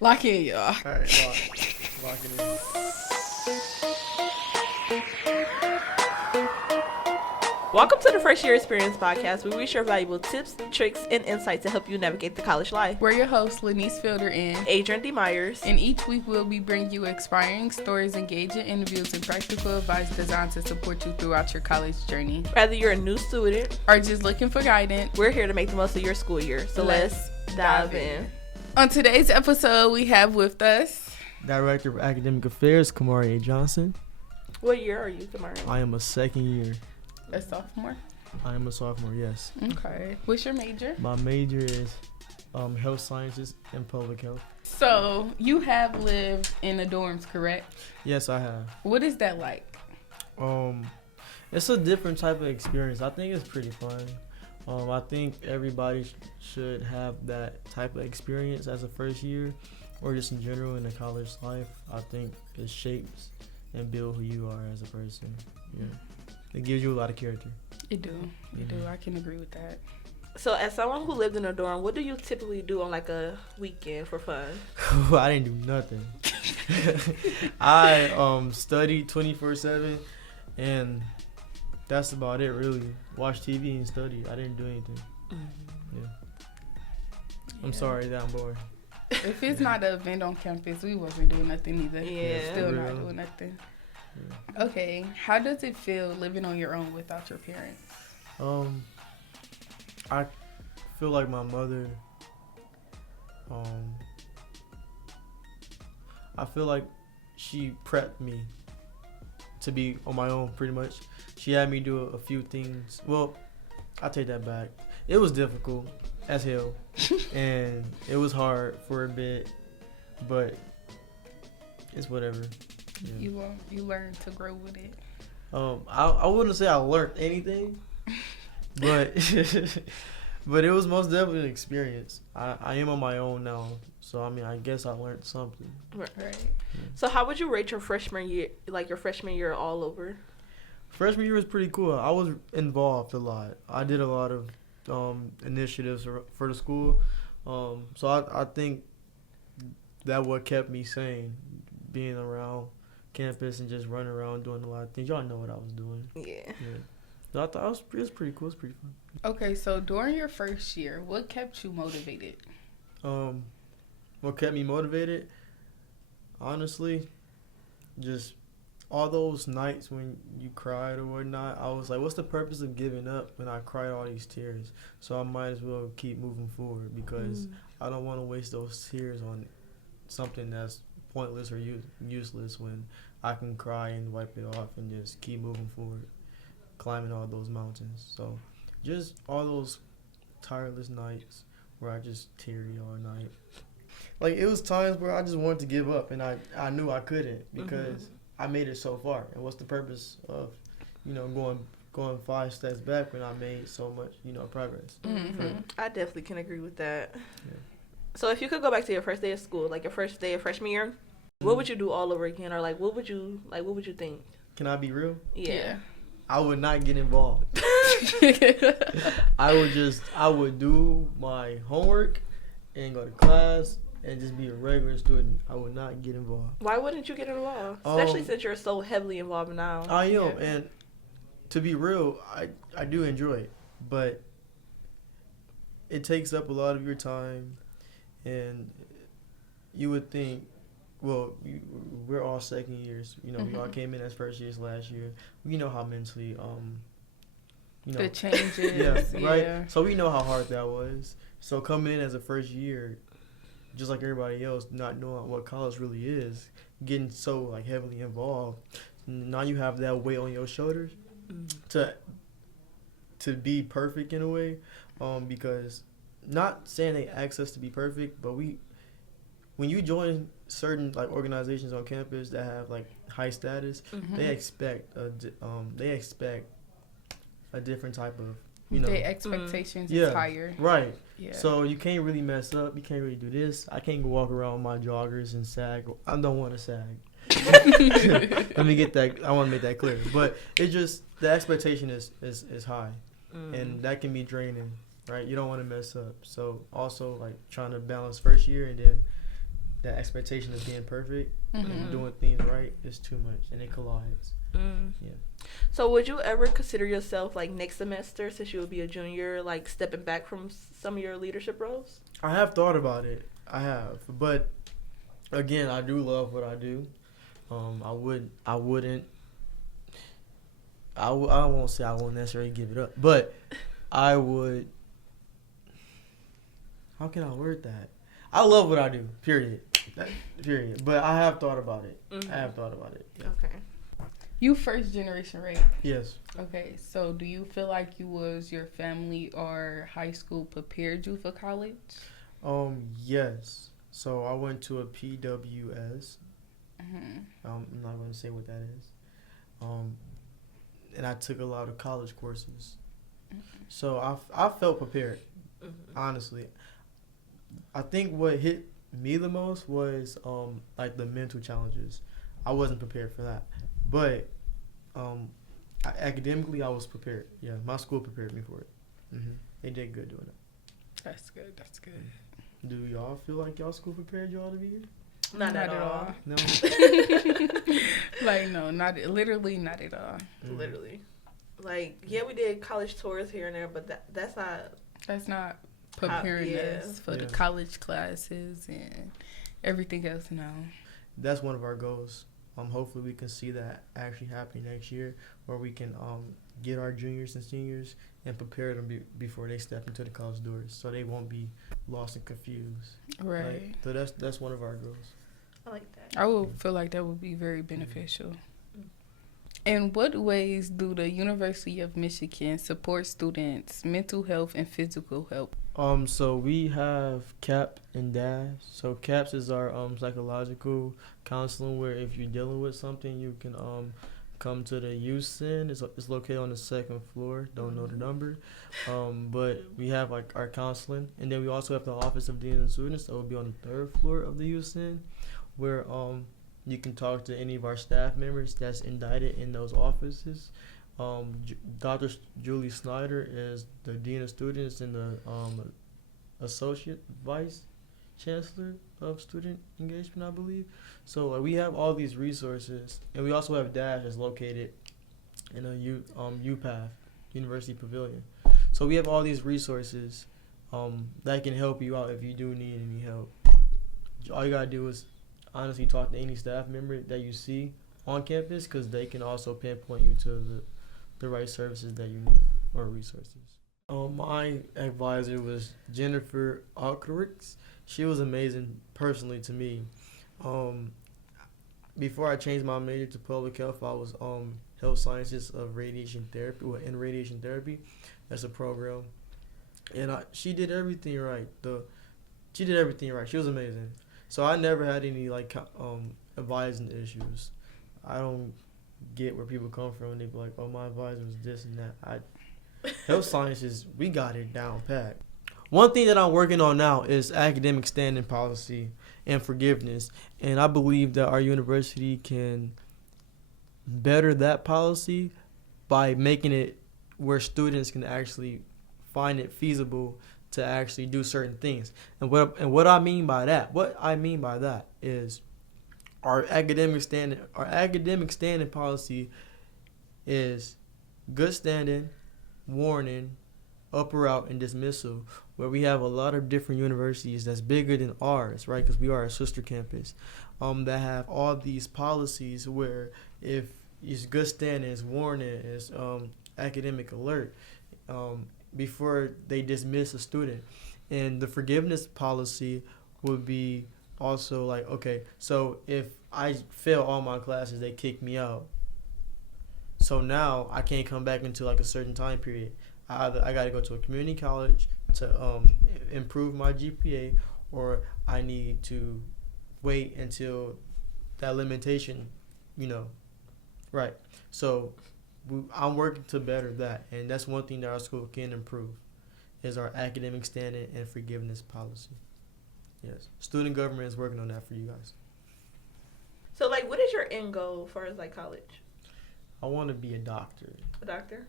Lock in, y'all. All right, lock it in. Welcome to the First Year Experience Podcast, where we share valuable tips, tricks, and insights to help you navigate the college life. We're your hosts, Lanice Fielder and Adrian D. Myers. And each week we'll be bringing you inspiring stories, engaging interviews, and practical advice designed to support you throughout your college journey. Whether you're a new student or just looking for guidance, we're here to make the most of your school year. So let's dive in. On today's episode, we have with us Director of Academic Affairs, Kamarea Johnson. What year are you, Kamarea? I am a second year. a sophomore. I am a sophomore, yes. Okay. What's your major? My major is health sciences and public health. So, you have lived in the dorms, correct? Yes, I have. What is that like? It's a different type of experience. I think it's pretty fun. I think everybody should have that type of experience as a first year or just in general in the college life. I think it shapes and builds who you are as a person. Yeah. It gives you a lot of character. It do. It do. I can agree with that. So, as someone who lived in a dorm, what do you typically do on like a weekend for fun? I didn't do nothing. I studied 24/7, and that's about it, really. Watch TV and study. I didn't do anything. Mm-hmm. Yeah. I'm sorry that I'm bored. If it's not an event on campus, we wasn't doing nothing either. Yeah. Still not doing nothing. Yeah. Okay. How does it feel living on your own without your parents? I feel like my mother, I feel like she prepped me to be on my own pretty much. She had me do a few things. Well, I take that back. It was difficult as hell, and it was hard for a bit, but it's whatever. Yeah. You learn to grow with it. I wouldn't say I learned anything, but but it was most definitely an experience. I am on my own now, so I mean I guess I learned something. Right. Yeah. So how would you rate your freshman year, like your freshman year all over? Freshman year was pretty cool. I was involved a lot. I did a lot of initiatives for the school, so I think that what kept me sane, being around campus and just running around doing a lot of things. Y'all know what I was doing. Yeah. So I thought it was pretty cool. It was pretty fun. Okay, so during your first year, what kept you motivated? What kept me motivated? Honestly, just all those nights when you cried or whatnot, I was like, what's the purpose of giving up when I cried all these tears? So I might as well keep moving forward because I don't want to waste those tears on something that's pointless or useless when I can cry and wipe it off and just keep moving forward, climbing all those mountains. So just all those tireless nights where I just teary all night. Like, it was times where I just wanted to give up, and I knew I couldn't because I made it so far. And what's the purpose of, going 5 steps back when I made so much, progress? Mm-hmm. I definitely can agree with that. Yeah. So if you could go back to your first day of school, like your first day of freshman year, what would you do all over again, or what would you think? Can I be real? Yeah. I would not get involved. I would do my homework and go to class and just be a regular student. I would not get involved. Why wouldn't you get involved? Especially since you're so heavily involved now. I am, and to be real, I do enjoy it, but it takes up a lot of your time, and you would think, well, we're all second years. We all came in as first years last year. We know how mentally, the changes. Yeah, right? Yeah. So we know how hard that was. So coming in as a first year, just like everybody else, not knowing what college really is, getting so heavily involved, now you have that weight on your shoulders to be perfect in a way, because not saying they ask us to be perfect, but when you join certain organizations on campus that have high status, they expect a different type of their expectations is higher. Right. Yeah. So you can't really mess up. You can't really do this. I can't go walk around with my joggers and sag. I don't want to sag. Let me get that. I want to make that clear. But it just, the expectation is high, and that can be draining. Right. You don't want to mess up. So also trying to balance first year and then that expectation of being perfect Mm-hmm. and doing things right is too much, and it collides. Yeah. So would you ever consider yourself like next semester, since you would be a junior, like stepping back from some of your leadership roles? I have thought about it. I have, but again, I do love what I do. I wouldn't. I won't say I won't necessarily give it up, but I would. How can I word that? I love what I do. Period. Period. But I have thought about it. Mm-hmm. I have thought about it. Yeah. Okay. You first generation, right? Yes. Okay, so do you feel like your family or high school prepared you for college? Yes. So I went to a PWS. Mm-hmm. I'm not going to say what that is. And I took a lot of college courses. So I felt prepared. Honestly, I think what hit me the most was like the mental challenges. I wasn't prepared for that, but academically I was prepared. Yeah, my school prepared me for it. They did good doing it. That's good. That's good. Do y'all feel like y'all school prepared y'all to be here? Not at all. No. Like no, literally not at all. Literally. Like, yeah, we did college tours here and there, but that's not. That's not preparing Yeah. us for the college classes and everything else now. That's one of our goals. Hopefully we can see that actually happening next year, where we can get our juniors and seniors and prepare them before they step into the college doors, so they won't be lost and confused. Right. So that's one of our goals. I like that. I would feel like that would be very beneficial. In what ways do the University of Michigan support students' mental health and physical health? So we have CAP and DASH. So CAPS is our psychological counseling, where if you're dealing with something, you can come to the youth center. It's located on the second floor. Don't know the number. But we have like our counseling, and then we also have the Office of Dean and Students. That will be on the third floor of the youth center, where you can talk to any of our staff members that's indicted in those offices. Dr. Julie Snyder is the Dean of Students and the Associate Vice Chancellor of Student Engagement, I believe. So we have all these resources, and we also have DASH that's located in a UPath, University Pavilion. So we have all these resources that can help you out if you do need any help. All you gotta do is honestly talk to any staff member that you see on campus, because they can also pinpoint you to the right services that you need or resources. My advisor was Jennifer Alkerix. She was amazing personally to me. Before I changed my major to public health, I was health sciences of radiation therapy. Well, in radiation therapy, that's a program, and she did everything right. She did everything right. She was amazing. So I never had any like advising issues. I don't get where people come from and they be like, "Oh, my advisor was this and that." Health sciences, we got it down pat. One thing that I'm working on now is academic standing policy and forgiveness, and I believe that our university can better that policy by making it where students can actually find it feasible to actually do certain things. And what I mean by that is our academic standing policy is good standing, warning, up or out, and dismissal, where we have a lot of different universities that's bigger than ours, right? Because we are a sister campus, that have all these policies where if it's good standing, it's warning, it's academic alert, before they dismiss a student. And the forgiveness policy would be also like, okay, so if I fail all my classes, they kick me out. So now I can't come back into like a certain time period. I got to go to a community college to improve my GPA, or I need to wait until that limitation, right. So I'm working to better that, and that's one thing that our school can improve, is our academic standing and forgiveness policy. Yes, student government is working on that for you guys. So, like, what is your end goal as far as like college? I want to be a doctor. A doctor?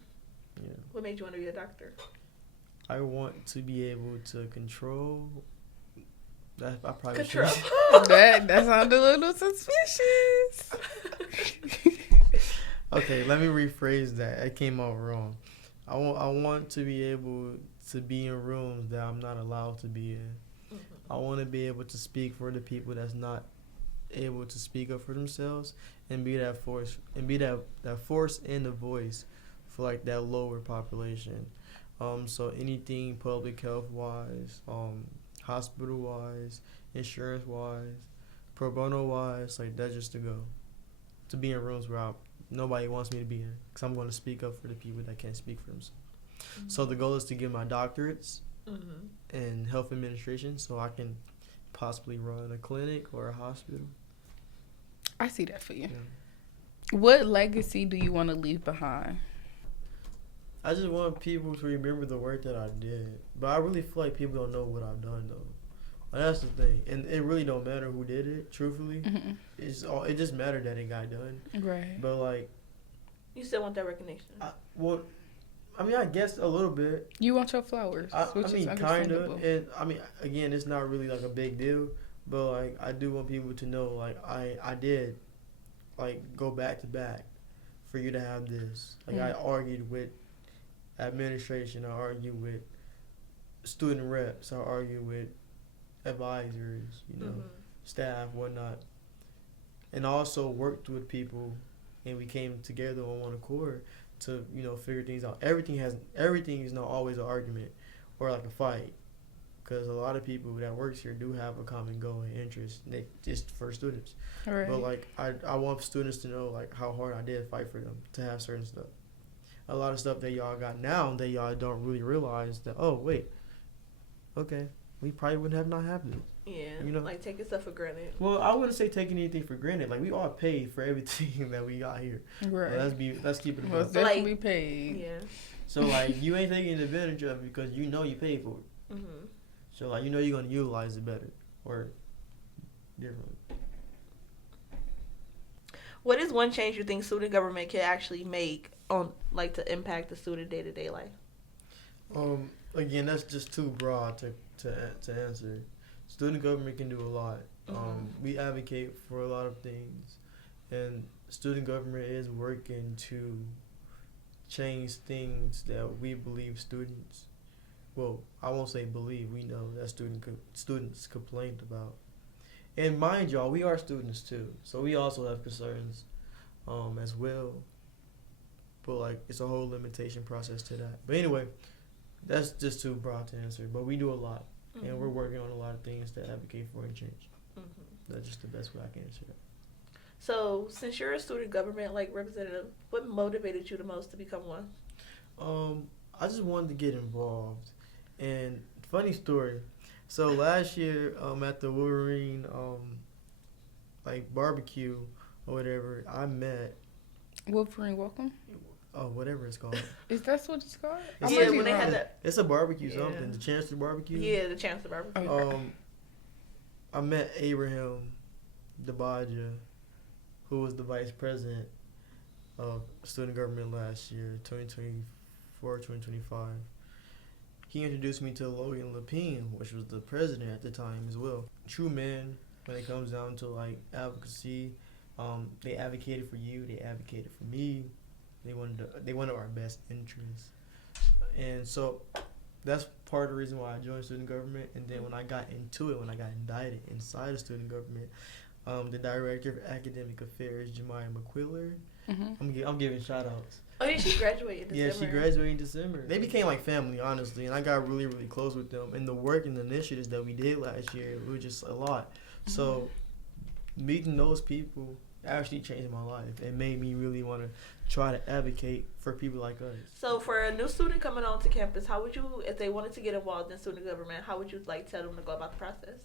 Yeah. What made you want to be a doctor? I want to be able to control I probably Control. should. That sounded a little suspicious. Okay, let me rephrase that. It came out wrong. I want to be able to be in rooms that I'm not allowed to be in. I want to be able to speak for the people that's not able to speak up for themselves, and be that force, and be that force and the voice for like that lower population. So anything public health wise, hospital wise, insurance wise, pro bono wise, like that's just to be in rooms where nobody wants me to be in, because I'm going to speak up for the people that can't speak for themselves. So the goal is to get my doctorates in health administration, so I can possibly run a clinic or a hospital. I see that for you. Yeah. What legacy do you want to leave behind? I just want people to remember the work that I did, but I really feel like people don't know what I've done though. Like, that's the thing, and it really don't matter who did it. Truthfully, it just mattered that it got done. Right. But like, You still want that recognition? I mean, I guess a little bit. You want your flowers, which I mean, is kind understandable. of. And I mean, again, it's not really like a big deal, but like, I do want people to know, like, I did, like, go back to back for you to have this. Like, I argued with administration, I argued with student reps, I argued with advisors, staff, whatnot, and I also worked with people, and we came together on one accord to figure things out. Everything is not always an argument or like a fight, because a lot of people that works here do have a common goal and interest, just for students. Right. But like, I want students to know like how hard I did fight for them to have certain stuff. A lot of stuff that y'all got now that y'all don't really realize that, oh wait, okay, we probably wouldn't have not happened. Yeah, like taking stuff for granted. Well, I wouldn't say taking anything for granted. Like, we all paid for everything that we got here. Right. Let's keep it Well, above. definitely paid. Yeah. So like, you ain't taking advantage of it because you paid for it. So like, you're gonna utilize it better or differently. What is one change you think student government can actually make on, like, to impact the student day-to-day life? Again, that's just too broad to answer. Student government can do a lot. We advocate for a lot of things, and student government is working to change things that we believe students. Well, I won't say believe. We know that students complained about. And mind y'all, we are students too, so we also have concerns, as well. But like, it's a whole limitation process to that. But anyway, that's just too broad to answer. But we do a lot, and we're working on a lot of things to advocate for and change. That's just the best way I can answer that. So, since you're a student government representative, what motivated you the most to become one? I just wanted to get involved. And funny story. So last year, at the Wolverine, barbecue or whatever, I met Wolverine Welcome? whatever it's called. Is that what it's called? When they had that. It's a barbecue something. The Chancellor Barbecue. Yeah, the Chancellor Barbecue. Okay. I met Abraham Dabaja, who was the vice president of student government last year, 2024, 2025. He introduced me to Logan Lepine, which was the president at the time as well. True men when it comes down to like advocacy. They advocated for you. They advocated for me. They wanted our best interests, and so that's part of the reason why I joined student government. And then when I got into it, when I got indicted inside of student government, the director of academic affairs, Jemiah McQuiller, I'm giving shout outs. Oh yeah, she graduated in December. Yeah, she graduated in December. They became like family, honestly, and I got really, really close with them. And the work and the initiatives that we did last year, it was just a lot. So meeting those people actually changed my life. It made me really want to try to advocate for people like us. So for a new student coming onto campus, how would you, if they wanted to get involved in student government, how would you tell them to go about the process?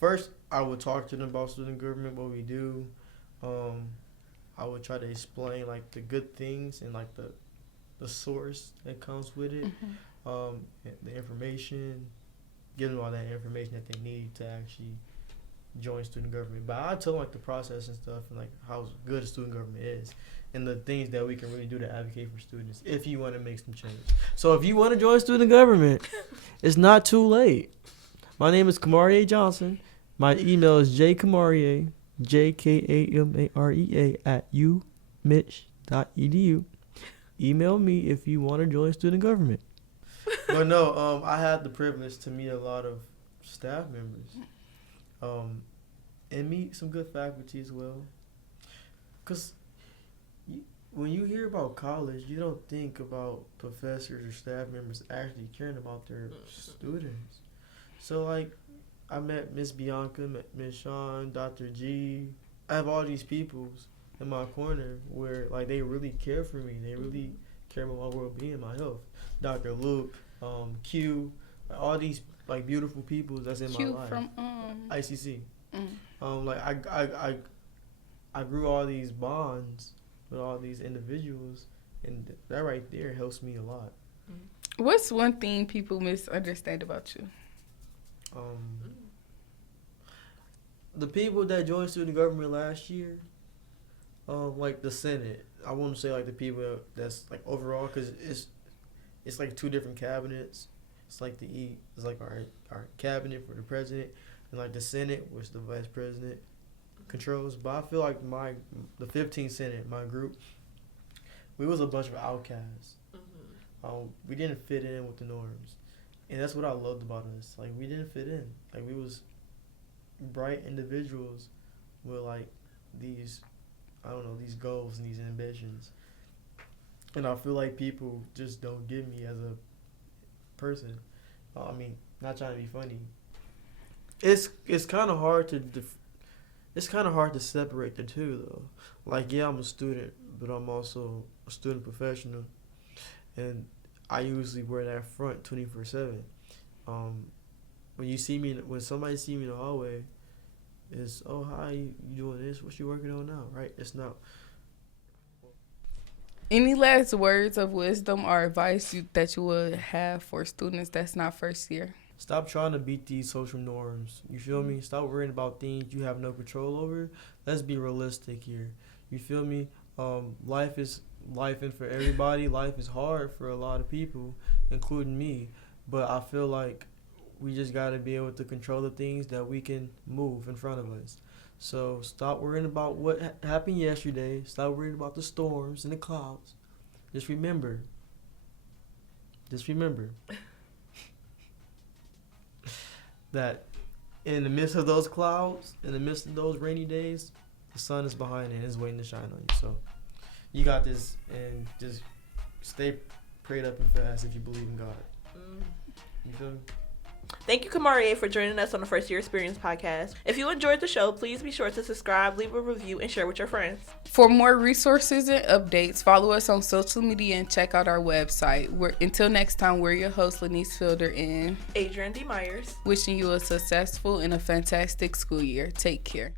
First, I would talk to them about student government, what we do. I would try to explain like the good things and like the source that comes with it, the information, give them all that information that they need to actually join student government. But I tell them like the process and stuff, and like how good student government is, and the things that we can really do to advocate for students if you want to make some change. So if you want to join student government, it's not too late. My name is Kamarea Johnson. My email is jkamarea, JKAMAREA @umich.edu. Email me if you want to join student government. But no, I had the privilege to meet a lot of staff members, and meet some good faculty as well. Cause when you hear about college, you don't think about professors or staff members actually caring about their students. So like, I met Miss Bianca, Miss Sean, Dr. G. I have all these peoples in my corner where like they really care for me. They really care about my well-being, my health. Dr. Luke, Q, all these like beautiful people that's in Q my life. from ICC. Like I grew all these bonds with all these individuals, and that right there helps me a lot. What's one thing people misunderstand about you? The people that joined student government last year, like the Senate. I won't say like the people that's like overall, because it's like two different cabinets. It's like it's like our cabinet for the president, and like the Senate, which the vice president controls. But I feel like the 15th Senate, my group, we was a bunch of outcasts. We didn't fit in with the norms, and that's what I loved about us. Like we didn't fit in. Like we was bright individuals with like these, I don't know, these goals and these ambitions. And I feel like people just don't get me as a person. I mean, not trying to be funny. It's kind of hard to separate the two though. Like yeah, I'm a student, but I'm also a student professional, and I usually wear that front 24/7. When somebody see me in the hallway, it's, oh, hi, you doing this? What you working on now? Right? It's not. Any last words of wisdom or advice that you would have for students that's not first year? Stop trying to beat these social norms. You feel me? Stop worrying about things you have no control over. Let's be realistic here. You feel me? Life is life, and for everybody, life is hard for a lot of people, including me. But I feel like we just got to be able to control the things that we can move in front of us. So stop worrying about what happened yesterday. Stop worrying about the storms and the clouds. Just remember that in the midst of those clouds, in the midst of those rainy days, the sun is behind it and is waiting to shine on you. So you got this, and just stay prayed up and fast if you believe in God. You feel me? Thank you, Kamarea, for joining us on the First Year Experience podcast. If you enjoyed the show, please be sure to subscribe, leave a review, and share with your friends. For more resources and updates, follow us on social media and check out our website. Until next time, we're your hosts, Lanice Fielder and Adrian D. Myers. Wishing you a successful and a fantastic school year. Take care.